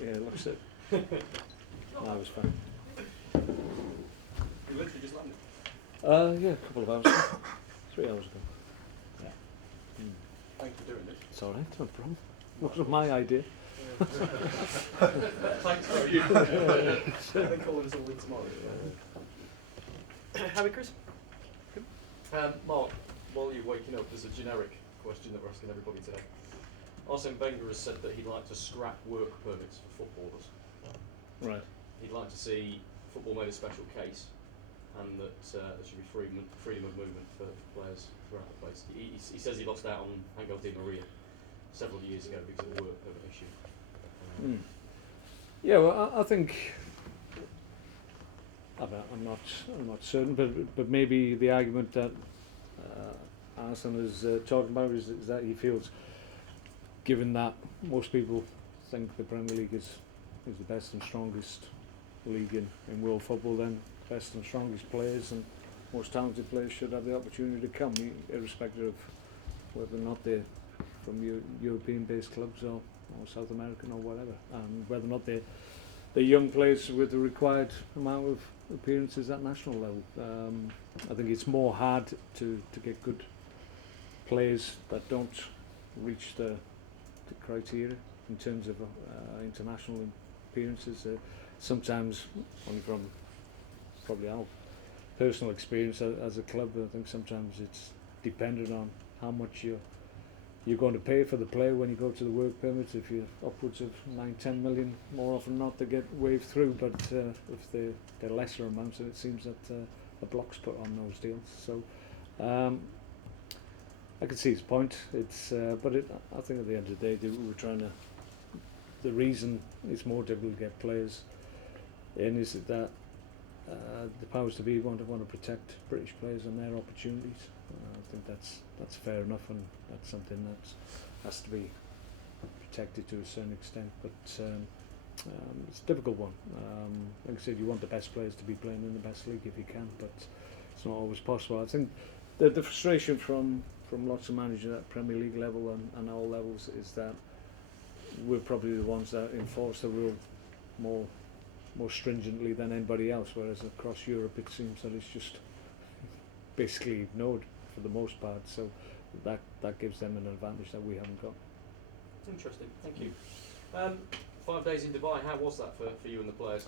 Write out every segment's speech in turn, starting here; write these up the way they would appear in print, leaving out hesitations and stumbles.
Yeah, it looks it. That was fun. You literally just landed? Yeah, a couple of hours ago. 3 hours ago. Yeah. Thanks for doing this. It's alright, no problem. Wasn't my idea. Thanks for you. They're calling us all in tomorrow. Harry, Chris? Mark, while you're waking up, there's a generic question that we're asking everybody today. Arsene Wenger has said that he'd like to scrap work permits for footballers. Right. He'd like to see football made a special case, and that there should be freedom of movement for players throughout the place. He says he lost out on Angel Di Maria several years ago because of the work permit issue. Yeah, well, I think I'm not certain, but maybe the argument that Arsene is talking about is that he feels, given that most people think the Premier League is the best and strongest league in world football, then best and strongest players and most talented players should have the opportunity to come, irrespective of whether or not they're from European-based clubs or South American or whatever, and whether or not they're young players with the required amount of appearances at national level. I think it's more hard to get good players that don't reach the criteria in terms of international appearances. Sometimes, only from probably our personal experience as a club, I think sometimes it's dependent on how much you're going to pay for the player when you go to the work permits. If you're upwards of 9-10 million, more often than not they get waved through, but if they're lesser amounts, it seems that a block's put on those deals. So I can see his point. But I think at the end of the day, we're trying to. The reason it's more difficult to get players in is that the powers to be want to protect British players and their opportunities. I think that's fair enough, and that's something that has to be protected to a certain extent. But it's a difficult one. Like I said, you want the best players to be playing in the best league if you can, but it's not always possible. I think the frustration from lots of managers at Premier League level and all levels is that we're probably the ones that enforce the rule more stringently than anybody else, whereas across Europe it seems that it's just basically ignored for the most part, so that gives them an advantage that we haven't got. Interesting, thank you. 5 days in Dubai, how was that for you and the players?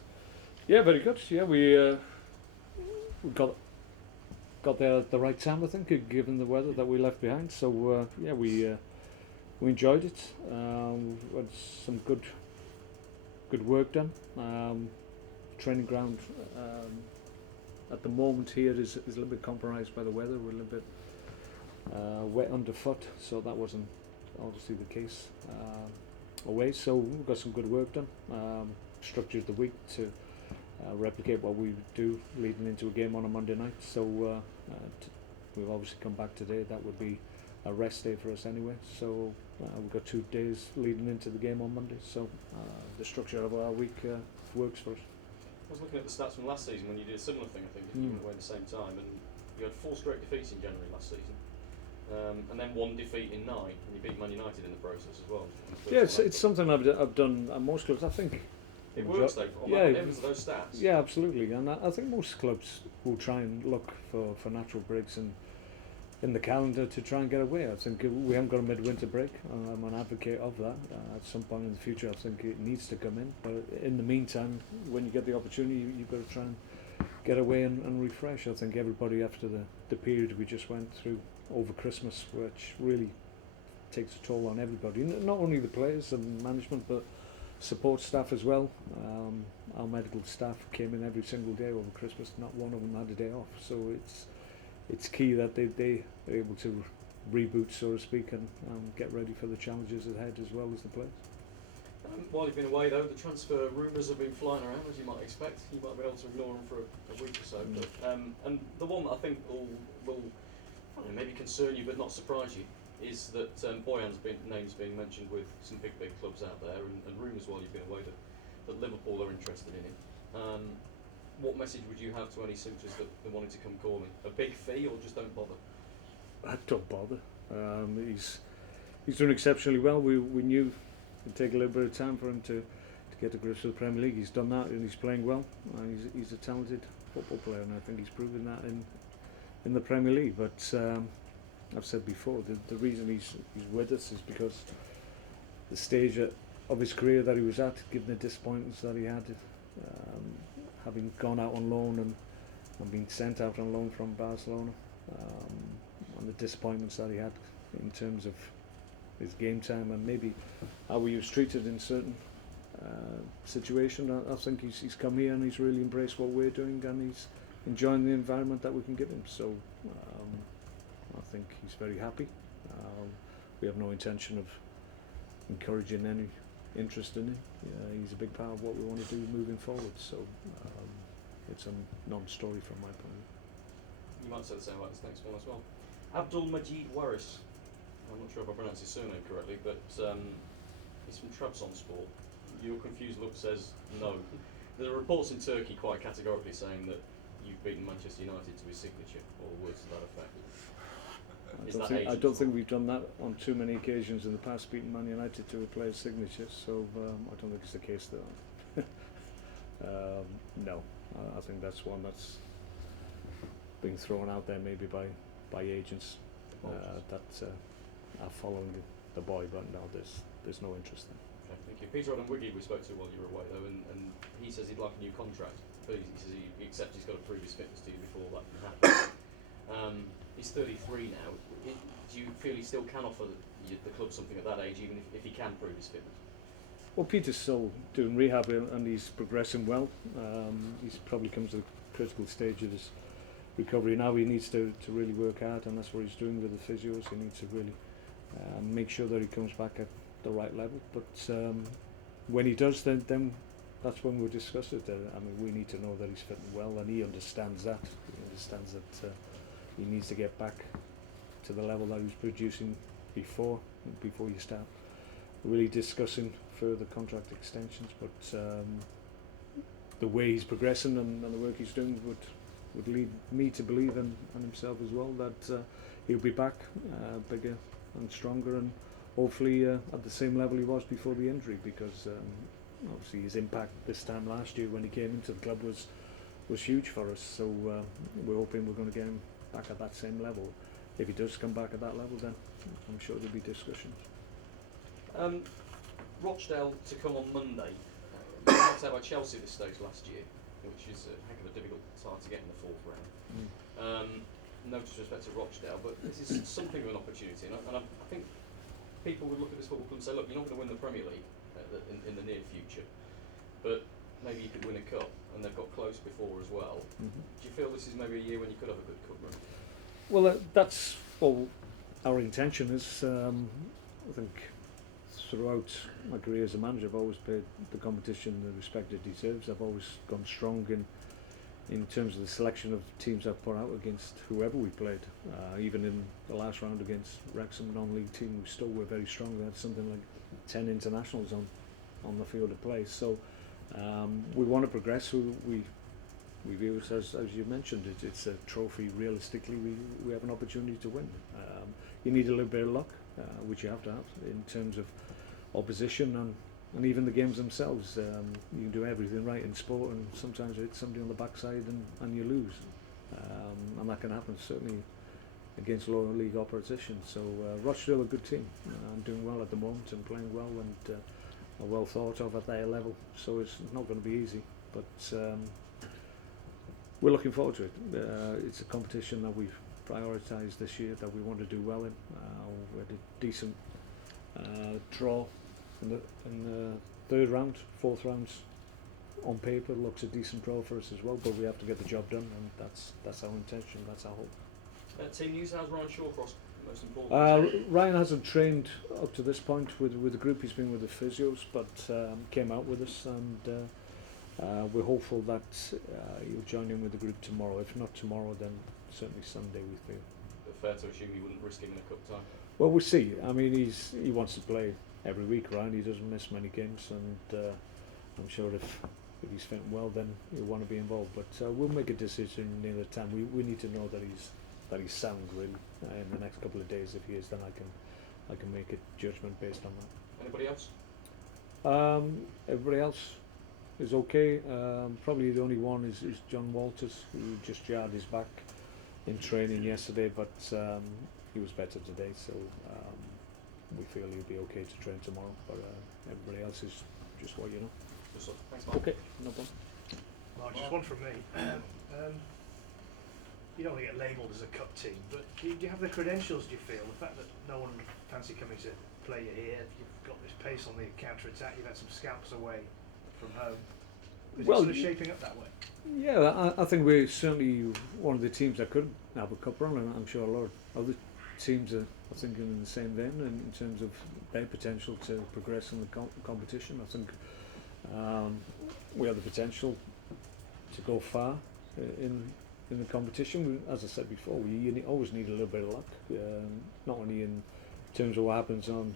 Yeah, very good. Yeah, we got there at the right time, I think, given the weather that we left behind. So yeah, we enjoyed it. We had some good work done. Training ground at the moment here is a little bit compromised by the weather. We're a little bit wet underfoot, so that wasn't obviously the case away. So we've got some good work done. Structured the week to replicate what we do leading into a game on a Monday night. So we've obviously come back today. That would be a rest day for us anyway. So we've got 2 days leading into the game on Monday. So the structure of our week works for us. I was looking at the stats from last season when you did a similar thing, I think, if you went away at the same time, and you had 4 straight defeats in January last season, and then 1 defeat in 9, and you beat Man United in the process as well. Yeah, it's something I've done at most clubs. I think it works though, on yeah, the evidence of those stats. Yeah, absolutely, and I think most clubs will try and look for natural breaks in the calendar to try and get away. I think we haven't got a midwinter break. I'm an advocate of that. At some point in the future, I think it needs to come in. But in the meantime, when you get the opportunity, you've got to try and get away and refresh. I think everybody, after the period we just went through over Christmas, which really takes a toll on everybody, not only the players and management, but support staff as well. Our medical staff came in every single day over Christmas. Not one of them had a day off. So it's key that they are able to reboot, so to speak, and get ready for the challenges ahead as well as the players. While you've been away though, the transfer rumours have been flying around, as you might expect. You might be able to ignore them for a week or so. But, and the one that I think will I don't know, maybe concern you but not surprise you is that Boyan's name's being mentioned with some big clubs out there, and rumours while you've been away that Liverpool are interested in him. What message would you have to any suitors that wanted to come calling? A big fee, or just don't bother? Don't bother. He's doing exceptionally well. We knew take a little bit of time for him to get to grips with the Premier League. He's done that and he's playing well. He's a talented football player, and I think he's proven that in the Premier League. But I've said before, the reason he's with us is because the stage of his career that he was at, given the disappointments that he had, having gone out on loan and been sent out on loan from Barcelona, and the disappointments that he had in terms of his game time and maybe how he was treated in certain situation. I think he's come here and he's really embraced what we're doing, and he's enjoying the environment that we can give him. So I think he's very happy. We have no intention of encouraging any interest in him. He's a big part of what we want to do moving forward. So it's a non-story from my point of view. You might say the same about this next one as well. Abdul Majid Waris. I'm not sure if I pronounced his surname correctly, but he's from Trabzonspor. Your confused look says no. There are reports in Turkey quite categorically saying that you've beaten Manchester United to his signature, or words to that effect. I don't think we've done that on too many occasions in the past, beating Man United to a player's signature, so I don't think it's the case though. No, I think that's one that's being thrown out there maybe by agents that are following the boy, but no, there's no interest there. Okay, thank you. Peter Odemwingie we spoke to while you were away though, and he says he'd like a new contract, but he says he accepts he's got to prove his fitness to you before that can happen. He's 33 now. Do you feel he still can offer the club something at that age, even if he can prove his fitness? Well, Peter's still doing rehab and he's progressing well. He's probably comes to the critical stage of his recovery now. He needs to really work hard, and that's what he's doing with the physios. He needs to really make sure that he comes back at the right level. But when he does, then that's when we'll discuss it. I mean, we need to know that he's fitting well, and he understands that. He understands that he needs to get back to the level that he was producing before you start really discussing further contract extensions. But the way he's progressing and the work he's doing would lead me to believe, and himself as well, that he'll be back bigger and stronger, and hopefully at the same level he was before the injury, because obviously his impact this time last year when he came into the club was huge for us. So we're hoping we're going to get him back at that same level. If he does come back at that level, then I'm sure there'll be discussions. Rochdale to come on Monday. You knocked out by Chelsea at this stage last year, which is a heck of a difficult side to get in the fourth round. No disrespect to Rochdale, but this is something of an opportunity, and I think people would look at this football club and say, look, you're not going to win the Premier League in the near future, but maybe you could win a cup, and they've got close before as well. Do you feel this is maybe a year when you could have a good cup run? Well, that's what our intention is. I think throughout my career as a manager, I've always paid the competition the respect it deserves. I've always gone strong in terms of the selection of teams I've put out against whoever we played. Even in the last round against Wrexham, non-league team, we still were very strong. We had something like 10 internationals on the field of play. So we want to progress. We view it as you mentioned, it's a trophy. Realistically, we have an opportunity to win. You need a little bit of luck, which you have to have in terms of opposition and even the games themselves. You can do everything right in sport, and sometimes you hit somebody on the backside and you lose, and that can happen certainly against lower league opposition. So Rochdale are a good team, and doing well at the moment and playing well, and are well thought of at their level. So it's not going to be easy, but we're looking forward to it. It's a competition that we've prioritised this year, that we want to do well in. We had a decent draw in the third round. Fourth round's on paper looks a decent draw for us as well, but we have to get the job done, and that's our intention, that's our hope. Team news, how's Ryan Shawcross, most important? Ryan hasn't trained up to this point with the group. He's been with the physios, but came out with us, and we're hopeful that he'll join in with the group tomorrow. If not tomorrow, then certainly Sunday, we feel. But fair to assume you wouldn't risk him in a cup tie? Well, we'll see. I mean, he wants to play every week, Ryan. He doesn't miss many games, and I'm sure if he's fit well, then he'll want to be involved. But we'll make a decision near the time. We need to know that he's sound, really, in the next couple of days. If he is, then I can make a judgment based on that. Anybody else? Everybody else is okay. Probably the only one is John Walters, who just jarred his back in training yesterday, but he was better today, so we feel he'll be okay to train tomorrow. But everybody else is just what you know. Thanks, Mark. Okay, no problem. Mark, just one from me. You don't want to get labelled as a cup team, but do you have the credentials, do you feel? The fact that no one would fancy coming to play you here, you've got this pace on the counter-attack, you've had some scalps away from home. Is Well, it sort of shaping up that way? Yeah, I think we're certainly one of the teams that could have a cup run, and I'm sure a lot of other teams are thinking in the same vein in terms of their potential to progress in the competition. I think we have the potential to go far in the competition. As I said before, we always need a little bit of luck, not only in terms of what happens on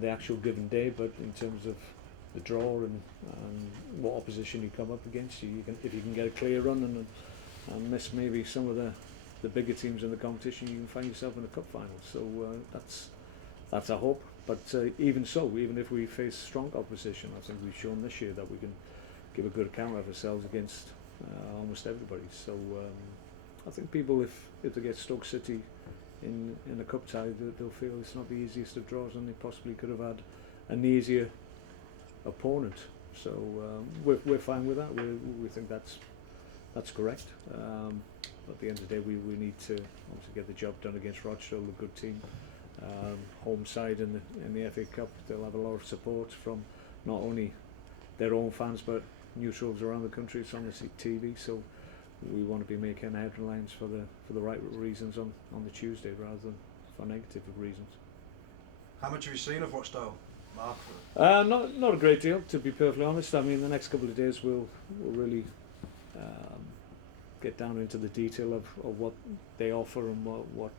the actual given day, but in terms of the draw and what opposition you come up against. If you can get a clear run and miss maybe some of the bigger teams in the competition, you can find yourself in a cup final. So that's our hope. But even so, even if we face strong opposition, I think we've shown this year that we can give a good account of ourselves against almost everybody. So I think people, if they get Stoke City in a cup tie, they'll feel it's not the easiest of draws, and they possibly could have had an easier opponent. So we're fine with that. We think that's correct. At the end of the day, we need to obviously get the job done against Rochdale, a good team. Home side in the FA Cup, they'll have a lot of support from not only their own fans but neutrals around the country. It's on the TV, so we want to be making headlines for the right reasons on the Tuesday rather than for negative reasons. How much have you seen of Rochdale, Mark? Not a great deal, to be perfectly honest. I mean, the next couple of days we'll really get down into the detail of what they offer and what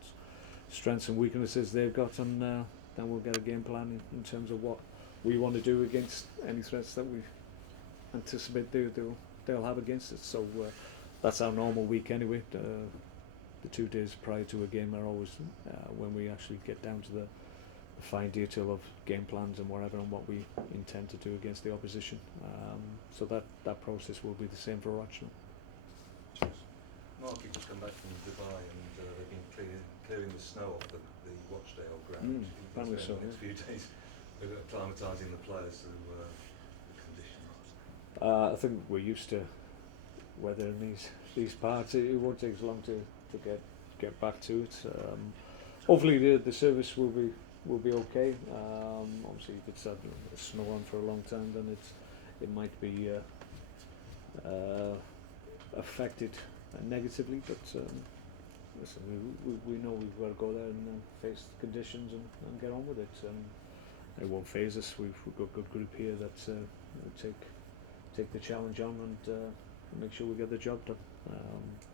strengths and weaknesses they've got, and then we'll get a game plan in terms of what we want to do against any threats that we anticipate they'll have against us. So that's our normal week anyway. The 2 days prior to a game are always when we actually get down to the fine detail of game plans and whatever, and what we intend to do against the opposition. So that process will be the same for Rochdale. Mark, you've just come back from Dubai, and they've been clearing the snow off the Rochdale ground. Apparently so. The next few days, they're acclimatising the players to the conditions. I think we're used to weather in these parts. It won't take as long to get back to it. Hopefully the service will be okay. Obviously, if it's had snow on for a long time, then it might be affected negatively. But listen, we know we've got to go there and face the conditions and get on with it. It won't faze us. We've got a good group here that will take the challenge on and make sure we get the job done.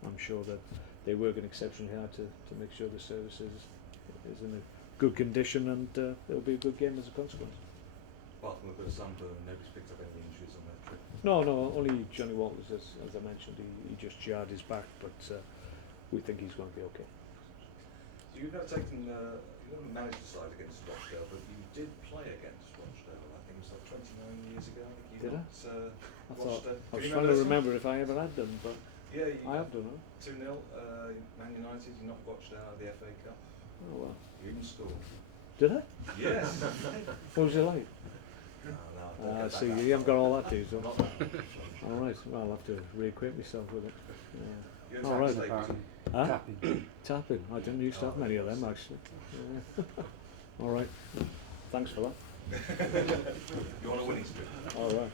I'm sure that they work an exceptionally hard to make sure the service is in a good condition, and it'll be a good game as a consequence. Apart from a bit of sunburn, nobody's picked up any injuries on that trip. No, only Johnny Walters, as I mentioned, he just jarred his back, but we think he's going to be okay. So you've now taken, you haven't managed to side against Rochdale, but you did play against Rochdale. I think it was like 29 years ago. You Did I? I thought, I was trying to remember if I ever had done, but yeah, I have done it. 2-0, Man United, you knocked Rochdale out of the FA Cup. Oh well. You even scored. Did I? Yes. What was it like? No, See, you haven't got all that, do you? So. All right, well, I'll have to reacquaint myself with it. Yeah. All right. Huh? Tapping. I didn't used to have many of them, actually. Yeah. All right. Thanks for that. You want a winning streak? All right.